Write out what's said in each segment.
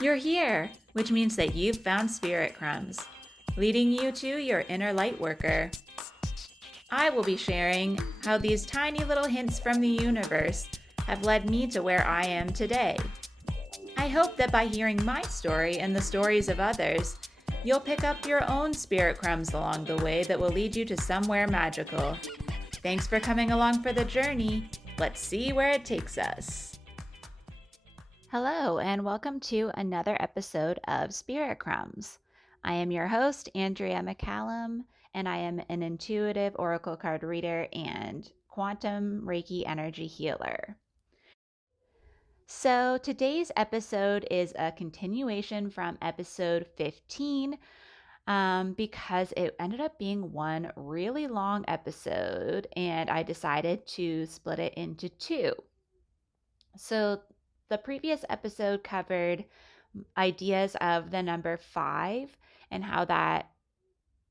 You're here, which means that you've found spirit crumbs, leading you to your inner light worker. I will be sharing how these tiny little hints from the universe have led me to where I am today. I hope that by hearing my story and the stories of others, you'll pick up your own spirit crumbs along the way that will lead you to somewhere magical. Thanks for coming along for the journey. Let's see where it takes us. Hello, and welcome to another episode of Spirit Crumbs. I am your host, Andrea McCallum, and I am an intuitive oracle card reader and quantum Reiki energy healer. So today's episode is a continuation from episode 15 because it ended up being one really long episode, and I decided to split it into two. So the previous episode covered ideas of the number 5 and how that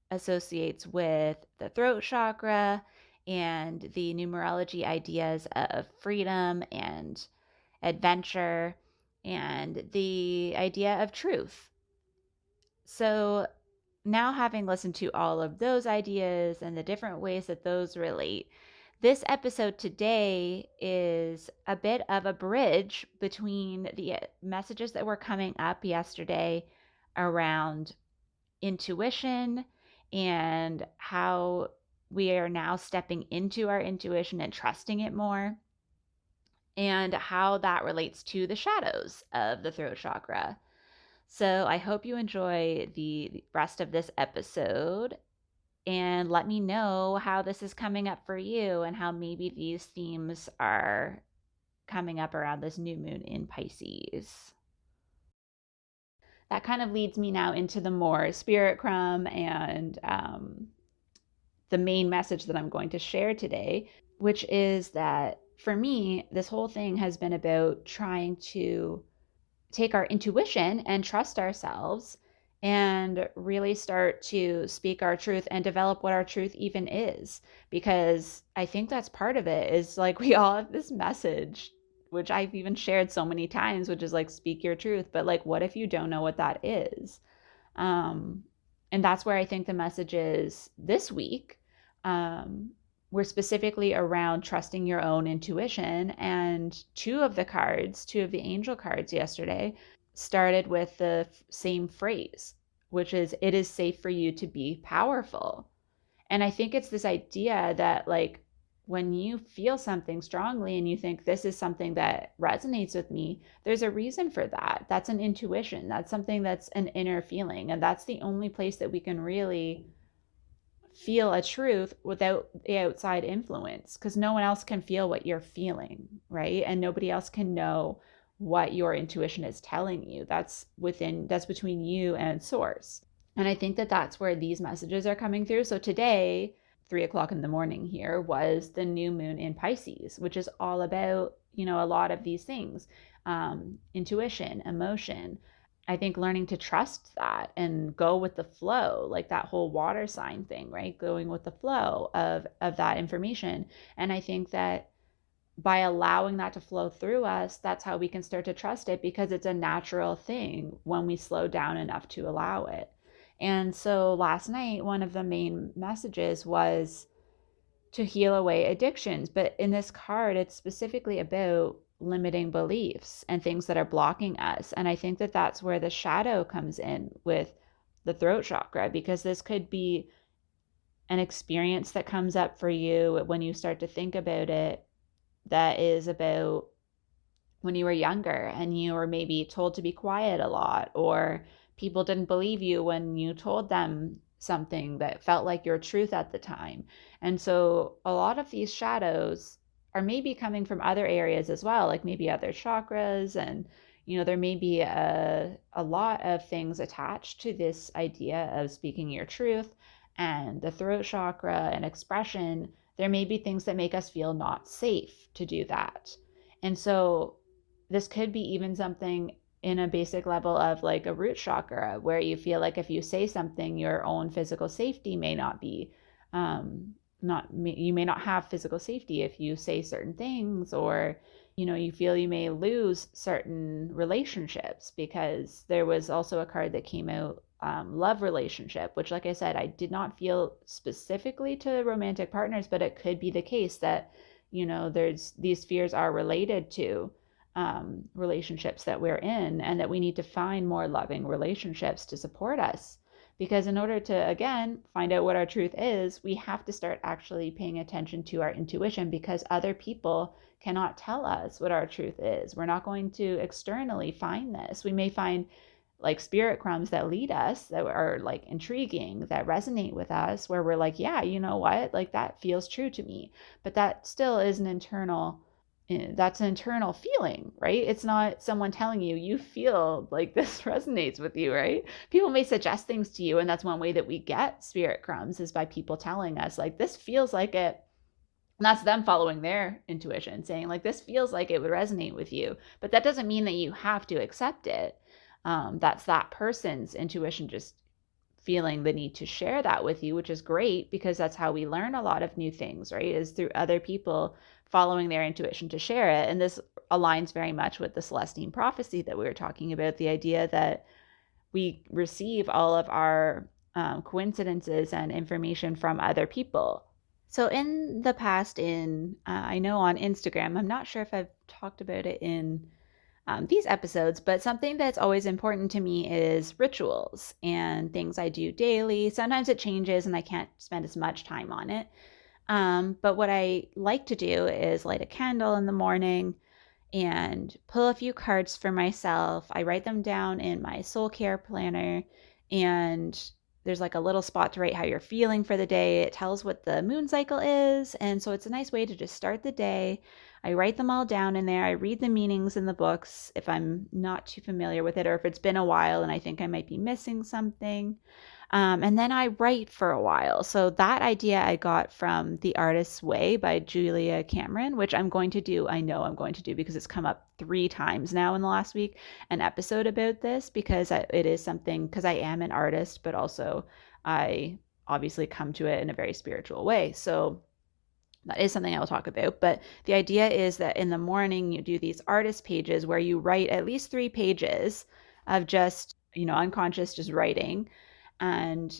associates with the throat chakra and the numerology ideas of freedom and adventure and the idea of truth. So now, having listened to all of those ideas and the different ways that those relate, this episode today is a bit of a bridge between the messages that were coming up yesterday around intuition and how we are now stepping into our intuition and trusting it more, and how that relates to the shadows of the throat chakra. So I hope you enjoy the rest of this episode and let me know how this is coming up for you and how maybe these themes are coming up around this new moon in Pisces. That kind of leads me now into the more spirit crumb and the main message that I'm going to share today, which is that for me, this whole thing has been about trying to take our intuition and trust ourselves and really start to speak our truth and develop what our truth even is. Because I think that's part of it, is like we all have this message, which I've even shared so many times, which is like, speak your truth. But like, what if you don't know what that is? Um, and that's where I think the message is this week. Um, we're specifically around trusting your own intuition. And two of the angel cards yesterday started with the same phrase, which is, it is safe for you to be powerful. And I think it's this idea that, like, when you feel something strongly and you think this is something that resonates with me, there's a reason for that. That's an intuition. That's something that's an inner feeling. And that's the only place that we can really feel a truth without the outside influence, because no one else can feel what you're feeling, right? And nobody else can know what your intuition is telling you. That's between you and source. And I think that that's where these messages are coming through. So today, 3 o'clock in the morning here, was the new moon in Pisces, which is all about, a lot of these things, intuition, emotion. I think learning to trust that and go with the flow, like that whole water sign thing, right? Going with the flow of that information. And I think that by allowing that to flow through us, that's how we can start to trust it, because it's a natural thing when we slow down enough to allow it. And so last night, one of the main messages was to heal away addictions. But in this card, it's specifically about limiting beliefs and things that are blocking us. And I think that that's where the shadow comes in with the throat chakra, because this could be an experience that comes up for you when you start to think about it, that is about when you were younger and you were maybe told to be quiet a lot, or people didn't believe you when you told them something that felt like your truth at the time. And so a lot of these shadows are maybe coming from other areas as well, like maybe other chakras. And there may be a lot of things attached to this idea of speaking your truth and the throat chakra and expression. There may be things that make us feel not safe to do that. And so this could be even something in a basic level of like a root chakra, where you feel like if you say something, your own physical safety may not be, not you may not have physical safety if you say certain things, or you feel you may lose certain relationships, because there was also a card that came out, love relationship, which, like I said, I did not feel specifically to romantic partners, but it could be the case that, there's these fears are related to relationships that we're in, and that we need to find more loving relationships to support us. Because in order to, again, find out what our truth is, we have to start actually paying attention to our intuition, because other people cannot tell us what our truth is. We're not going to externally find this. We may find like spirit crumbs that lead us, that are like intriguing, that resonate with us, where we're like, yeah, you know what? Like that feels true to me. But that still is an internal, that's an internal feeling, right? It's not someone telling you, you feel like this resonates with you, right? People may suggest things to you, and that's one way that we get spirit crumbs, is by people telling us like, this feels like it. And that's them following their intuition, saying like, this feels like it would resonate with you. But that doesn't mean that you have to accept it. That's that person's intuition just feeling the need to share that with you, which is great, because that's how we learn a lot of new things, right? Is through other people following their intuition to share it. And this aligns very much with the Celestine prophecy that we were talking about, the idea that we receive all of our coincidences and information from other people. So in the past, I know on Instagram, I'm not sure if I've talked about it in these episodes, but something that's always important to me is rituals and things I do daily. Sometimes it changes and I can't spend as much time on it. But what I like to do is light a candle in the morning and pull a few cards for myself. I write them down in my soul care planner, and there's like a little spot to write how you're feeling for the day. It tells what the moon cycle is, and so it's a nice way to just start the day. I write them all down in there. I read the meanings in the books if I'm not too familiar with it, or if it's been a while and I think I might be missing something. And then I write for a while. So that idea I got from The Artist's Way by Julia Cameron, which I'm going to do. I know I'm going to do, because it's come up 3 times now in the last week, an episode about this, because it is something, because I am an artist, but also I obviously come to it in a very spiritual way. So that is something I will talk about. But the idea is that in the morning, you do these artist pages where you write at least 3 pages of just, unconscious, just writing. And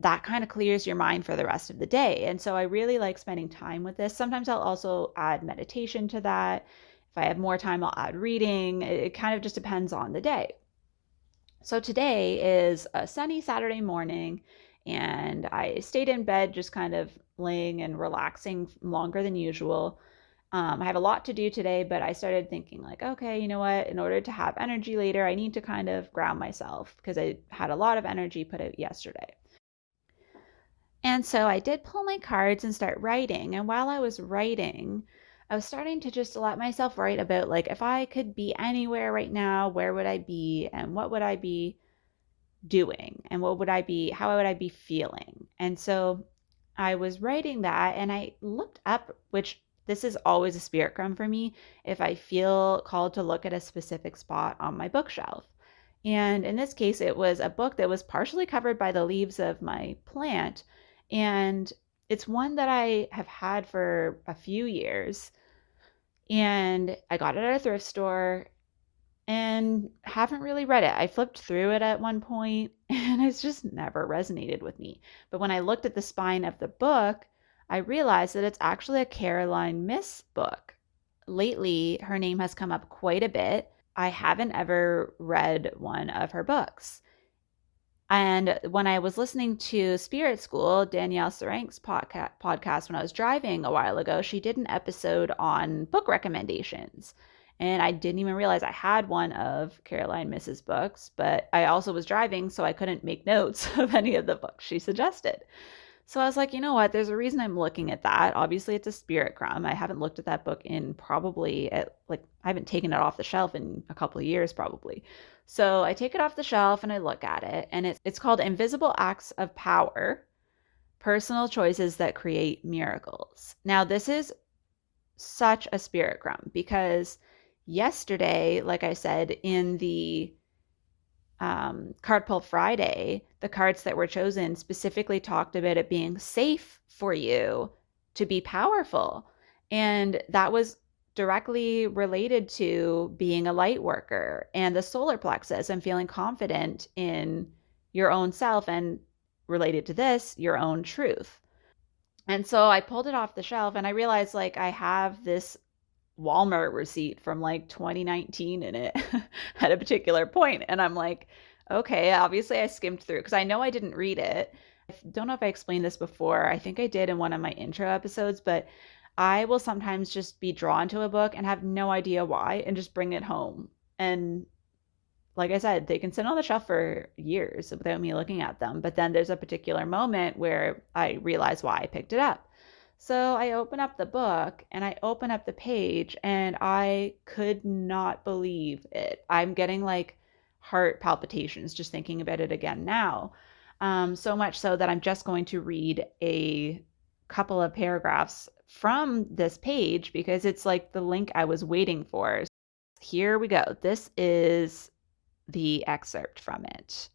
that kind of clears your mind for the rest of the day. And so I really like spending time with this. Sometimes I'll also add meditation to that. If I have more time, I'll add reading. It kind of just depends on the day. So today is a sunny Saturday morning, and I stayed in bed just kind of laying and relaxing longer than usual. I have a lot to do today, but I started thinking like, okay, you know what? In order to have energy later, I need to kind of ground myself, because I had a lot of energy put out yesterday. And so I did pull my cards and start writing. And while I was writing, I was starting to just let myself write about like, if I could be anywhere right now, where would I be, and what would I be doing, and how would I be feeling? And so I was writing that, and I looked up, which this is always a spirit crumb for me, if I feel called to look at a specific spot on my bookshelf. And in this case, it was a book that was partially covered by the leaves of my plant. And it's one that I have had for a few years. And I got it at a thrift store and haven't really read it. I flipped through it at one point and it's just never resonated with me. But when I looked at the spine of the book, I realized that it's actually a Caroline Myss book. Lately, her name has come up quite a bit. I haven't ever read one of her books. And when I was listening to Spirit School, Danielle Serank's podcast when I was driving a while ago, she did an episode on book recommendations. And I didn't even realize I had one of Caroline Myss's books, but I also was driving, so I couldn't make notes of any of the books she suggested. So I was like, you know what? There's a reason I'm looking at that. Obviously, it's a spirit crumb. I haven't looked at that book in probably I haven't taken it off the shelf in a couple of years, probably. So I take it off the shelf and I look at it, and it's called Invisible Acts of Power: Personal Choices That Create Miracles. Now, this is such a spirit crumb, because yesterday, like I said, in the Card Pull Friday, the cards that were chosen specifically talked about it being safe for you to be powerful. And that was directly related to being a light worker and the solar plexus and feeling confident in your own self, and related to this, your own truth. And so I pulled it off the shelf and I realized like I have this Walmart receipt from like 2019 in it at a particular point. And I'm like, okay, obviously I skimmed through because I know I didn't read it. I don't know if I explained this before. I think I did in one of my intro episodes, but I will sometimes just be drawn to a book and have no idea why and just bring it home. And like I said, they can sit on the shelf for years without me looking at them. But then there's a particular moment where I realize why I picked it up. So I open up the book and I open up the page and I could not believe it. I'm getting like heart palpitations just thinking about it again now. So much so that I'm just going to read a couple of paragraphs from this page because it's like the link I was waiting for. Here we go. This is the excerpt from it.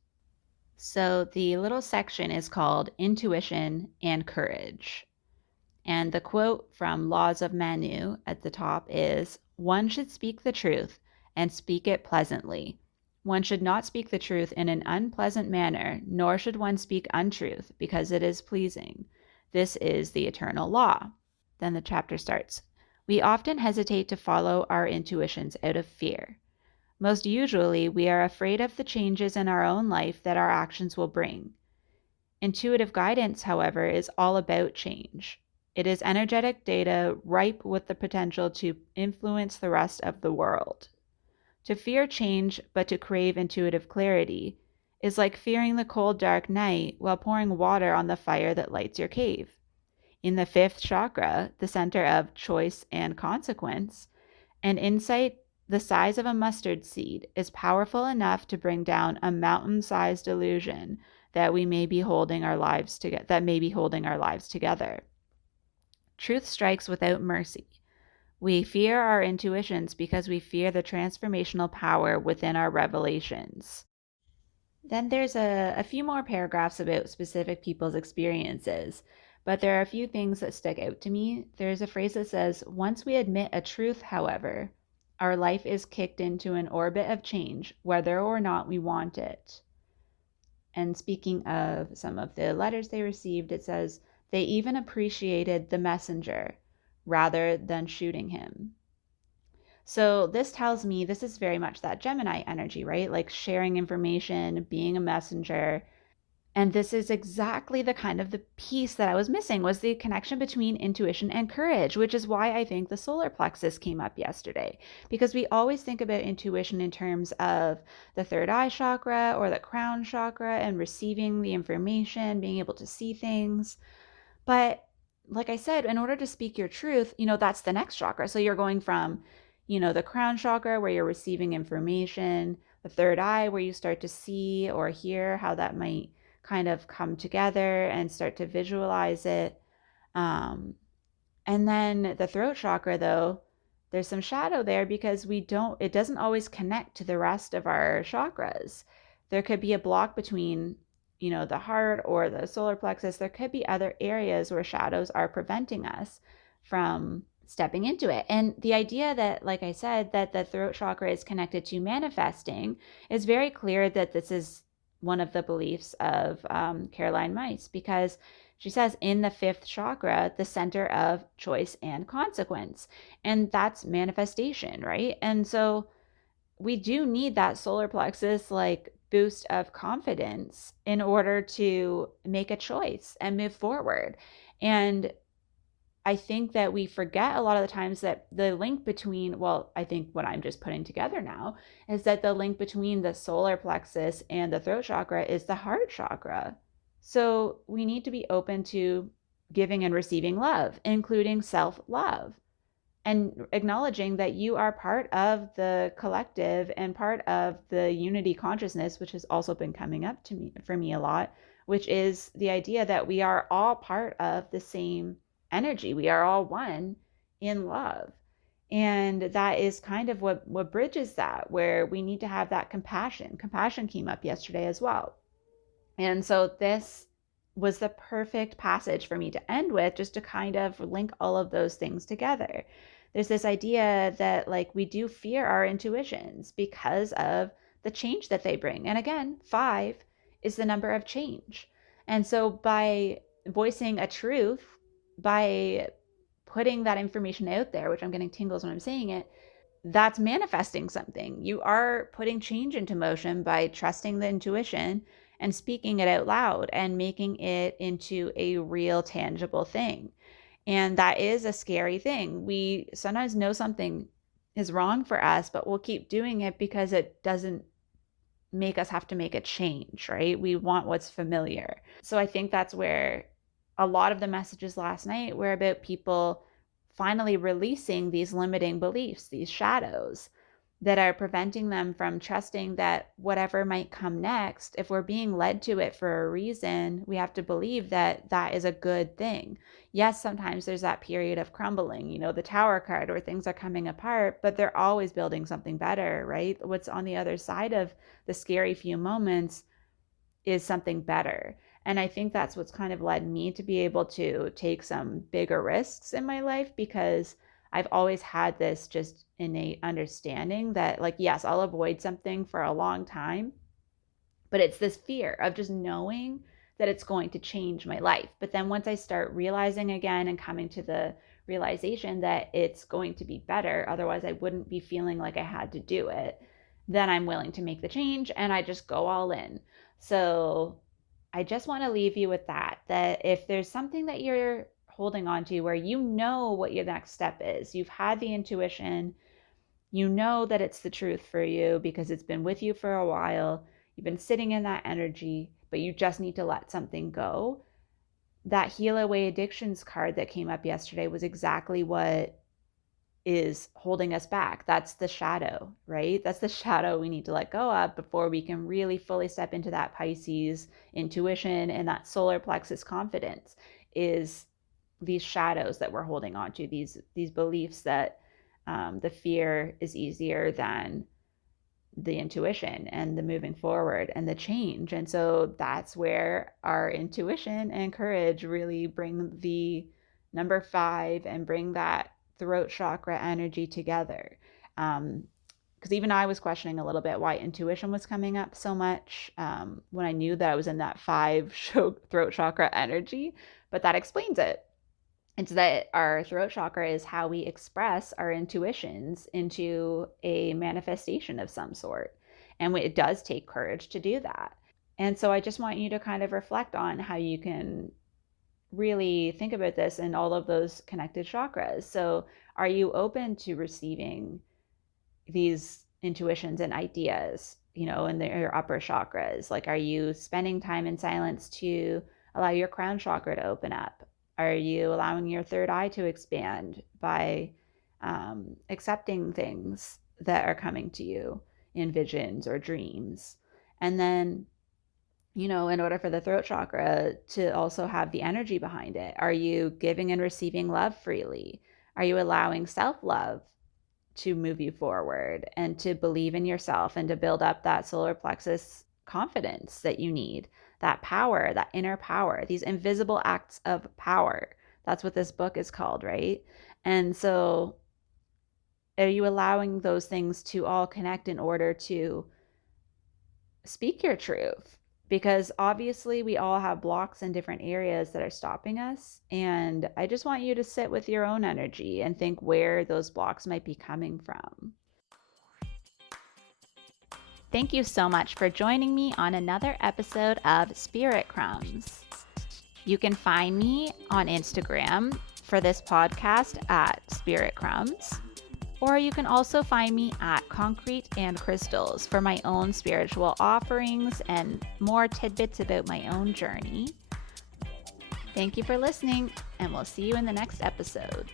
So the little section is called Intuition and Courage. And the quote from Laws of Manu at the top is, "One should speak the truth and speak it pleasantly. One should not speak the truth in an unpleasant manner, nor should one speak untruth because it is pleasing. This is the eternal law." Then the chapter starts. "We often hesitate to follow our intuitions out of fear. Most usually, we are afraid of the changes in our own life that our actions will bring. Intuitive guidance, however, is all about change. It is energetic data ripe with the potential to influence the rest of the world. To fear change, but to crave intuitive clarity, is like fearing the cold, dark night while pouring water on the fire that lights your cave. In the fifth chakra, the center of choice and consequence, an insight the size of a mustard seed is powerful enough to bring down a mountain-sized illusion that may be holding our lives together. Truth strikes without mercy. We fear our intuitions because we fear the transformational power within our revelations." Then there's a few more paragraphs about specific people's experiences, but there are a few things that stick out to me. There's a phrase that says, "Once we admit a truth, however, our life is kicked into an orbit of change, whether or not we want it." And speaking of some of the letters they received, it says, "They even appreciated the messenger rather than shooting him." So this tells me this is very much that Gemini energy, right? Like sharing information, being a messenger. And this is exactly the kind of the piece that I was missing, was the connection between intuition and courage, which is why I think the solar plexus came up yesterday. Because we always think about intuition in terms of the third eye chakra or the crown chakra and receiving the information, being able to see things. But like I said, in order to speak your truth, that's the next chakra. So you're going from, the crown chakra where you're receiving information, the third eye where you start to see or hear how that might kind of come together and start to visualize it. And then the throat chakra, though, there's some shadow there because it doesn't always connect to the rest of our chakras. There could be a block between, the heart or the solar plexus. There could be other areas where shadows are preventing us from stepping into it. And the idea that, like I said, that the throat chakra is connected to manifesting is very clear that this is one of the beliefs of Caroline Myss, because she says in the fifth chakra, the center of choice and consequence, and that's manifestation, right? And so we do need that solar plexus like boost of confidence in order to make a choice and move forward. And I think that we forget a lot of the times that the link between, well, I think what I'm just putting together now is that the link between the solar plexus and the throat chakra is the heart chakra. So we need to be open to giving and receiving love, including self-love, and acknowledging that you are part of the collective and part of the unity consciousness, which has also been coming up for me a lot, which is the idea that we are all part of the same energy. We are all one in love. And that is kind of what bridges that, where we need to have that compassion. Compassion came up yesterday as well. And so this was the perfect passage for me to end with, just to kind of link all of those things together. there's this idea that like we do fear our intuitions because of the change that they bring. And again, 5 is the number of change. And so by voicing a truth, by putting that information out there, which I'm getting tingles when I'm saying it, that's manifesting something. You are putting change into motion by trusting the intuition and speaking it out loud and making it into a real, tangible thing. And that is a scary thing. We sometimes know something is wrong for us, but we'll keep doing it because it doesn't make us have to make a change, right? We want what's familiar. So I think that's where a lot of the messages last night were about people finally releasing these limiting beliefs, these shadows that are preventing them from trusting that whatever might come next, if we're being led to it for a reason, we have to believe that that is a good thing. Yes, sometimes there's that period of crumbling, the tower card where things are coming apart, but they're always building something better, right? What's on the other side of the scary few moments is something better. And I think that's what's kind of led me to be able to take some bigger risks in my life, because I've always had this just innate understanding that, like, yes, I'll avoid something for a long time, but it's this fear of just knowing that it's going to change my life. But then once I start realizing again and coming to the realization that it's going to be better, otherwise I wouldn't be feeling like I had to do it, then I'm willing to make the change and I just go all in. So I just want to leave you with that if there's something that you're holding on to where you know what your next step is, you've had the intuition, you know that it's the truth for you because it's been with you for a while, you've been sitting in that energy, but you just need to let something go. That Heal Away Addictions card that came up yesterday was exactly what is holding us back. That's the shadow, right? That's the shadow we need to let go of before we can really fully step into that Pisces intuition and that solar plexus confidence, is these shadows that we're holding on to, these beliefs that the fear is easier than the intuition and the moving forward and the change. And so that's where our intuition and courage really bring the number 5 and bring that throat chakra energy together. Because even I was questioning a little bit why intuition was coming up so much when I knew that I was in that 5 throat chakra energy, but that explains it. It's that our throat chakra is how we express our intuitions into a manifestation of some sort. And it does take courage to do that. And so I just want you to kind of reflect on how you can really think about this in all of those connected chakras. So are you open to receiving these intuitions and ideas, in your upper chakras? Like, are you spending time in silence to allow your crown chakra to open up? Are you allowing your third eye to expand by accepting things that are coming to you in visions or dreams? And then, in order for the throat chakra to also have the energy behind it, are you giving and receiving love freely? Are you allowing self-love to move you forward and to believe in yourself and to build up that solar plexus confidence that you need? That power, that inner power, these invisible acts of power. That's what this book is called, right? And so are you allowing those things to all connect in order to speak your truth? Because obviously we all have blocks in different areas that are stopping us. And I just want you to sit with your own energy and think where those blocks might be coming from. Thank you so much for joining me on another episode of Spirit Crumbs. You can find me on Instagram for this podcast at Spirit Crumbs, or you can also find me at Concrete and Crystals for my own spiritual offerings and more tidbits about my own journey. Thank you for listening, and we'll see you in the next episode.